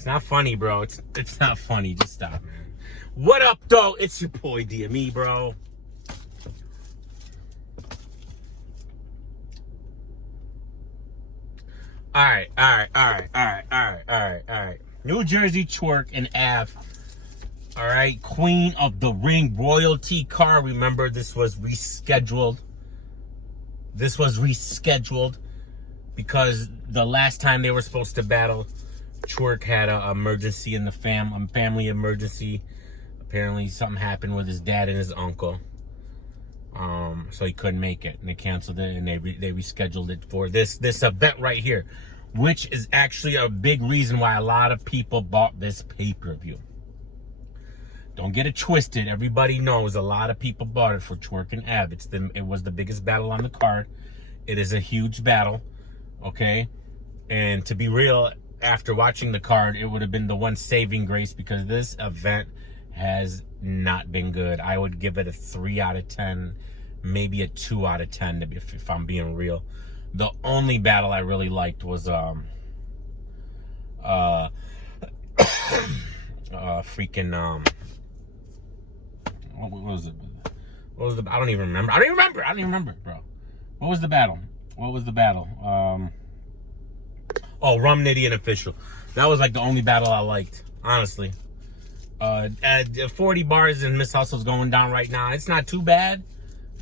It's not funny, bro. It's not funny. Just stop, man. What up, though? It's your boy DME, bro. All right. New Jersey, Twork, and Av. All right, Queen of the Ring royalty car. Remember, this was rescheduled. Because the last time they were supposed to battle, Twork had an emergency in the family emergency. Apparently, something happened with his dad and his uncle. So he couldn't make it, and they canceled it, and they rescheduled it for this event right here, which is actually a big reason why a lot of people bought this pay-per-view. Don't get it twisted. Everybody knows a lot of people bought it for Twork and Av. It was the biggest battle on the card. It is a huge battle, okay? And to be real, after watching the card, it would have been the one saving grace, because this event has not been good. I would give it a 3 out of 10, maybe a 2 out of 10 if I'm being real. The only battle I really liked was what was it? I don't even remember, bro. What was the battle? Rum Nitty and Official. That was like the only battle I liked, honestly. At 40 bars and Miss Hustle's going down right now. It's not too bad.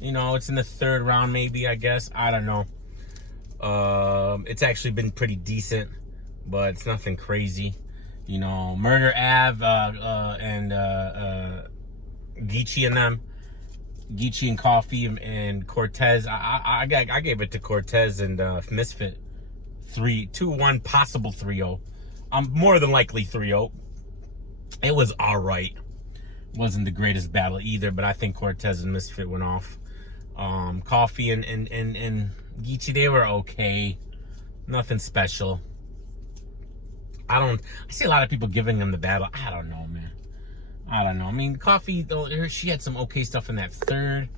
You know, it's in the 3rd round, maybe, I guess. I don't know. It's actually been pretty decent, but it's nothing crazy. You know, Murder Av and Geechee and them. Geechee and Coffee and Cortez. I gave it to Cortez and Misfit. 2-1, possible 3-0. More than likely 3-0. It was all right. Wasn't the greatest battle either, but I think Cortez and Misfit went off. Coffee and Geechee, they were okay. Nothing special. I see a lot of people giving them the battle. I don't know, man. I don't know. I mean, Coffee, though, she had some okay stuff in that 3rd.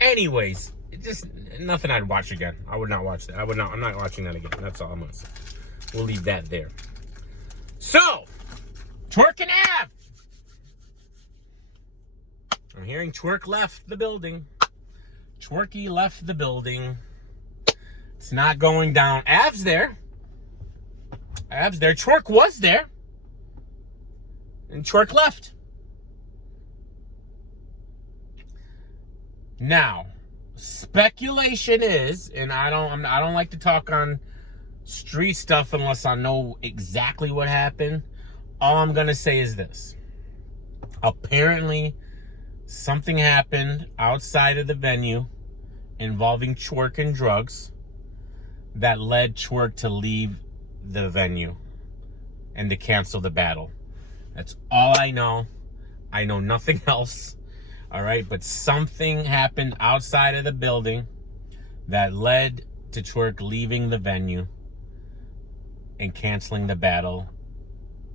Anyways, just nothing I'd watch again. I would not watch that. I'm not watching that again. That's all I'm gonna say. We'll leave that there. So, Twork and Av. I'm hearing Twork left the building. Tworky left the building. It's not going down. Av's there. Twork was there. And Twork left. Now, speculation is, and I don't like to talk on street stuff unless I know exactly what happened. All I'm gonna say is this. Apparently, something happened outside of the venue involving Twork and drugs that led Twork to leave the venue and to cancel the battle. That's all I know. I know nothing else. All right, but something happened outside of the building that led to Twork leaving the venue and canceling the battle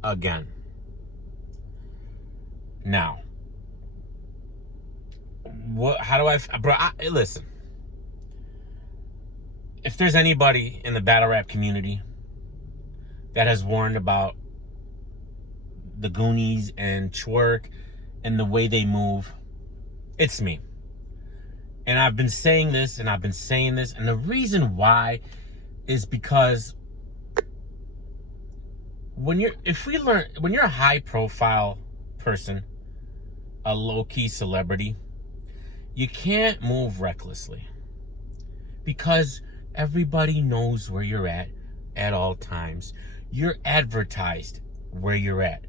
again. Now, listen. If there's anybody in the battle rap community that has warned about the Goonies and Twork and the way they move, it's me. And I've been saying this, and the reason why is because when you're a high profile person, a low-key celebrity, you can't move recklessly, because everybody knows where you're at all times. You're advertised where you're at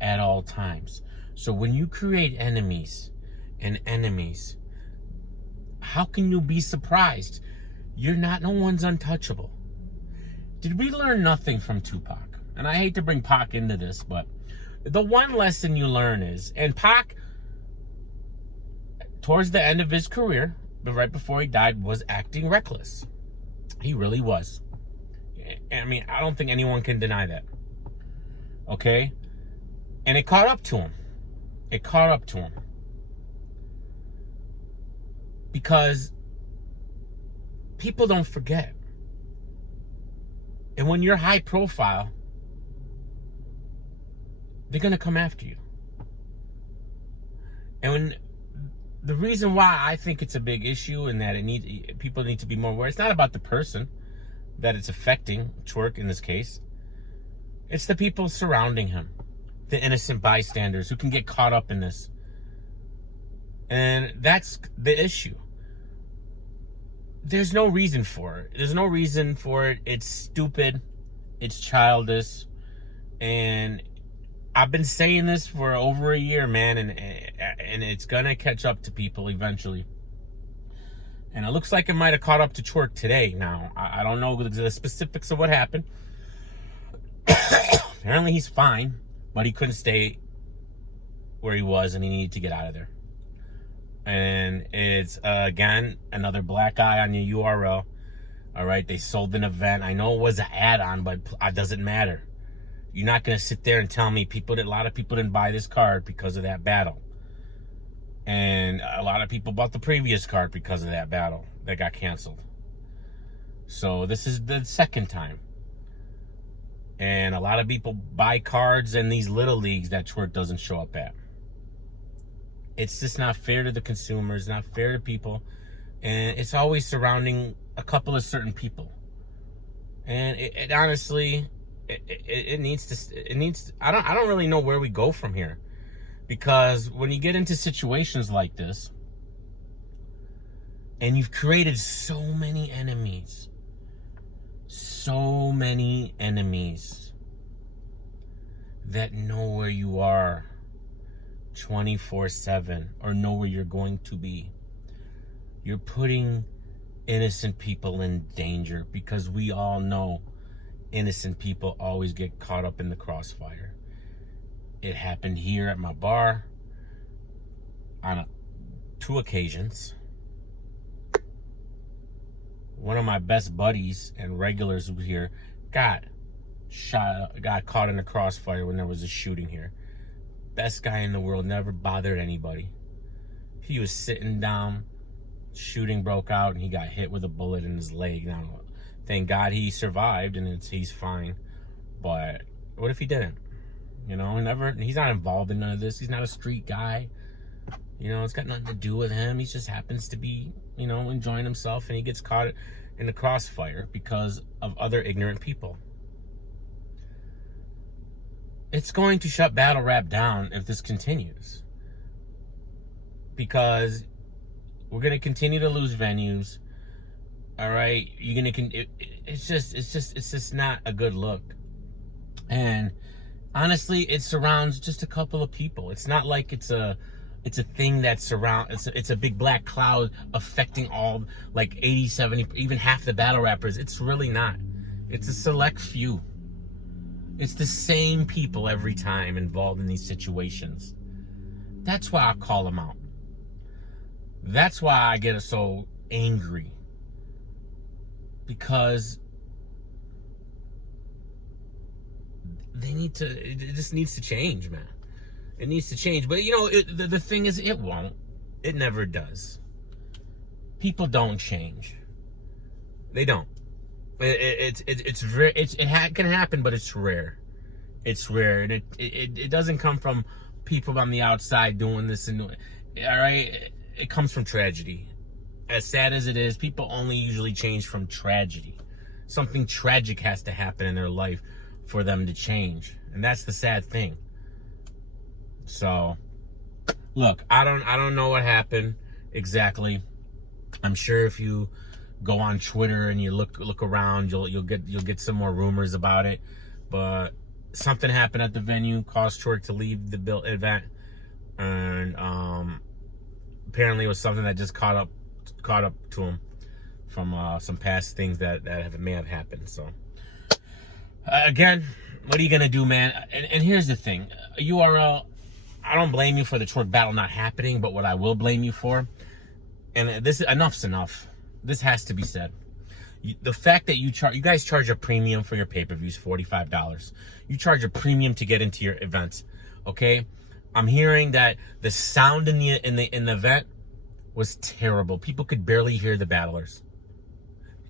all times. So when you create enemies, how can you be surprised? No one's untouchable. Did we learn nothing from Tupac? And I hate to bring Pac into this, but the one lesson you learn is, and Pac, towards the end of his career, but right before he died, was acting reckless. He really was. I mean, I don't think anyone can deny that. Okay? And it caught up to him. Because people don't forget. And when you're high profile, they're going to come after you. And when the reason why I think it's a big issue and that people need to be more aware, it's not about the person that it's affecting, Twork in this case. It's the people surrounding him, the innocent bystanders who can get caught up in this. And that's the issue. There's no reason for it. There's no reason for it. It's stupid. It's childish. And I've been saying this for over a year, man, and it's gonna catch up to people eventually. And it looks like it might have caught up to Twork today. Now, I don't know the specifics of what happened. Apparently he's fine, but he couldn't stay where he was and he needed to get out of there. And it's, again, another black eye on your URL. All right, they sold an event. I know it was an add-on, but it doesn't matter. You're not going to sit there and tell me a lot of people didn't buy this card because of that battle. And a lot of people bought the previous card because of that battle that got canceled. So this is the second time. And a lot of people buy cards in these little leagues that Twork doesn't show up at. It's just not fair to the consumers, not fair to people. And it's always surrounding a couple of certain people. And it honestly... It needs to. I don't really know where we go from here, because when you get into situations like this, and you've created so many enemies that know where you are 24/7 or know where you're going to be, you're putting innocent people in danger, because we all know innocent people always get caught up in the crossfire. It happened here at my bar on 2 occasions. One of my best buddies and regulars who was here got caught in the crossfire when there was a shooting here. Best guy in the world, never bothered anybody. He was sitting down, shooting broke out, and he got hit with a bullet in his leg. Now, thank God he survived and he's fine. But what if he didn't? You know, he's not involved in none of this. He's not a street guy. You know, it's got nothing to do with him. He just happens to be, you know, enjoying himself, and he gets caught in the crossfire because of other ignorant people. It's going to shut battle rap down if this continues, because we're going to continue to lose venues. All right, you're gonna. It's just not a good look. And honestly, it surrounds just a couple of people. It's not like it's a thing that surrounds. It's a big black cloud affecting all, like 80, 70, even half the battle rappers. It's really not. It's a select few. It's the same people every time involved in these situations. That's why I call them out. That's why I get so angry. Because it just needs to change, man. It needs to change. But, you know, the thing is, it won't. It never does. People don't change. They don't. It's rare. It can happen, but it's rare. It's rare. And it doesn't come from people on the outside doing this. All right? It comes from tragedy. As sad as it is, people only usually change from tragedy. Something tragic has to happen in their life for them to change. And that's the sad thing. So, look, I don't know what happened exactly. I'm sure if you go on Twitter and you look around, you'll get some more rumors about it. But something happened at the venue, caused Twork to leave the event. And apparently it was something that just caught up to him from some past things that may have happened. So again, what are you gonna do, man? And here's the thing, URL, I don't blame you for the Twork battle not happening, but what I will blame you for, and this, enough's enough, this has to be said, the fact that you guys charge a premium for your pay-per-views, $45. You charge a premium to get into your events. Okay, I'm hearing that the sound in the event was terrible. People could barely hear the battlers.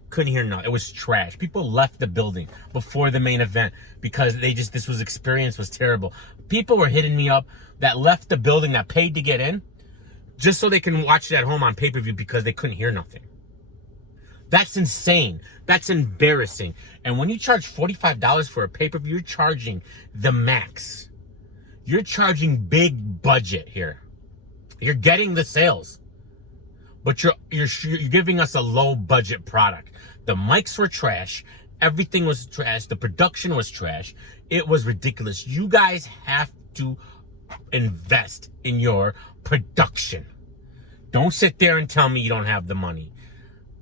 Couldn't hear nothing. It was trash. People left the building before the main event because this experience was terrible. People were hitting me up that left the building, that paid to get in, just so they can watch it at home on pay-per-view because they couldn't hear nothing. That's insane. That's embarrassing. And when you charge $45 for a pay-per-view, you're charging the max. You're charging big budget here. You're getting the sales, but you're giving us a low budget product. The mics were trash. Everything was trash. The production was trash. It was ridiculous. You guys have to invest in your production. Don't sit there and tell me you don't have the money.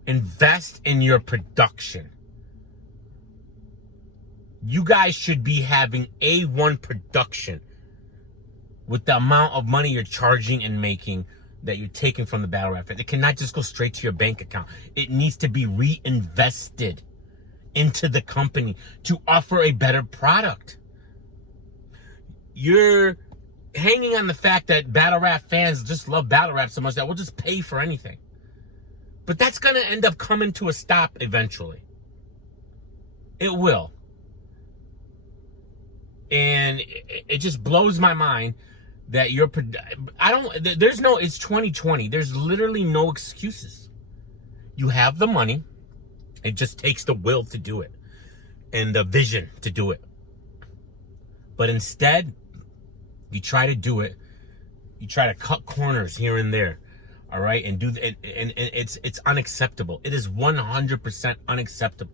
Invest in your production. You guys should be having A1 production with the amount of money you're charging and making that you're taking from the battle rap. It cannot just go straight to your bank account. It needs to be reinvested into the company to offer a better product. You're hanging on the fact that battle rap fans just love battle rap so much that we'll just pay for anything. But that's going to end up coming to a stop eventually. It will. And it just blows my mind that it's 2020. There's literally no excuses. You have the money. It just takes the will to do it and the vision to do it. But instead, you try to do it. You try to cut corners here and there. All right. And it's unacceptable. It is 100% unacceptable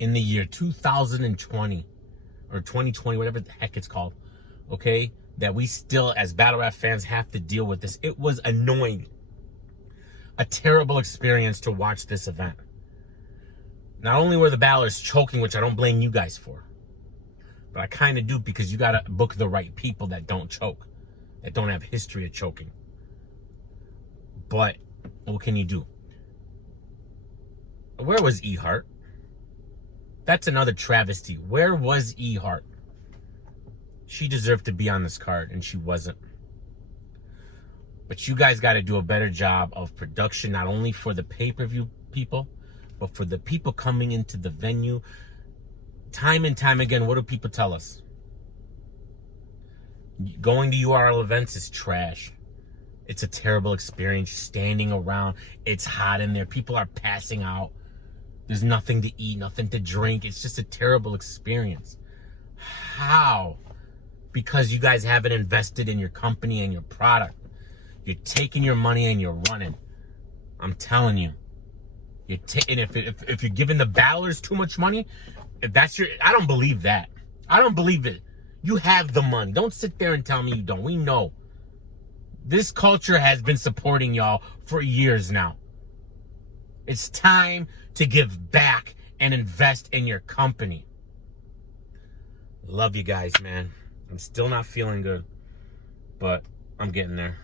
in the year 2020 or 2020, whatever the heck it's called. Okay. That we still, as battle rap fans, have to deal with this. It was annoying. A terrible experience to watch this event. Not only were the battlers choking, which I don't blame you guys for, but I kind of do, because you got to book the right people that don't choke, that don't have history of choking. But what can you do? Where was E-Heart? That's another travesty. Where was E-Heart? She deserved to be on this card, and she wasn't. But you guys got to do a better job of production, not only for the pay-per-view people, but for the people coming into the venue. Time and time again, what do people tell us? Going to URL events is trash. It's a terrible experience. Standing around, it's hot in there. People are passing out. There's nothing to eat, nothing to drink. It's just a terrible experience. How? Because you guys haven't invested in your company and your product. You're taking your money and you're running. I'm telling you. You're taking, if you're giving the battlers too much money, if that's your, I don't believe that. I don't believe it. You have the money. Don't sit there and tell me you don't. We know. This culture has been supporting y'all for years now. It's time to give back and invest in your company. Love you guys, man. I'm still not feeling good, but I'm getting there.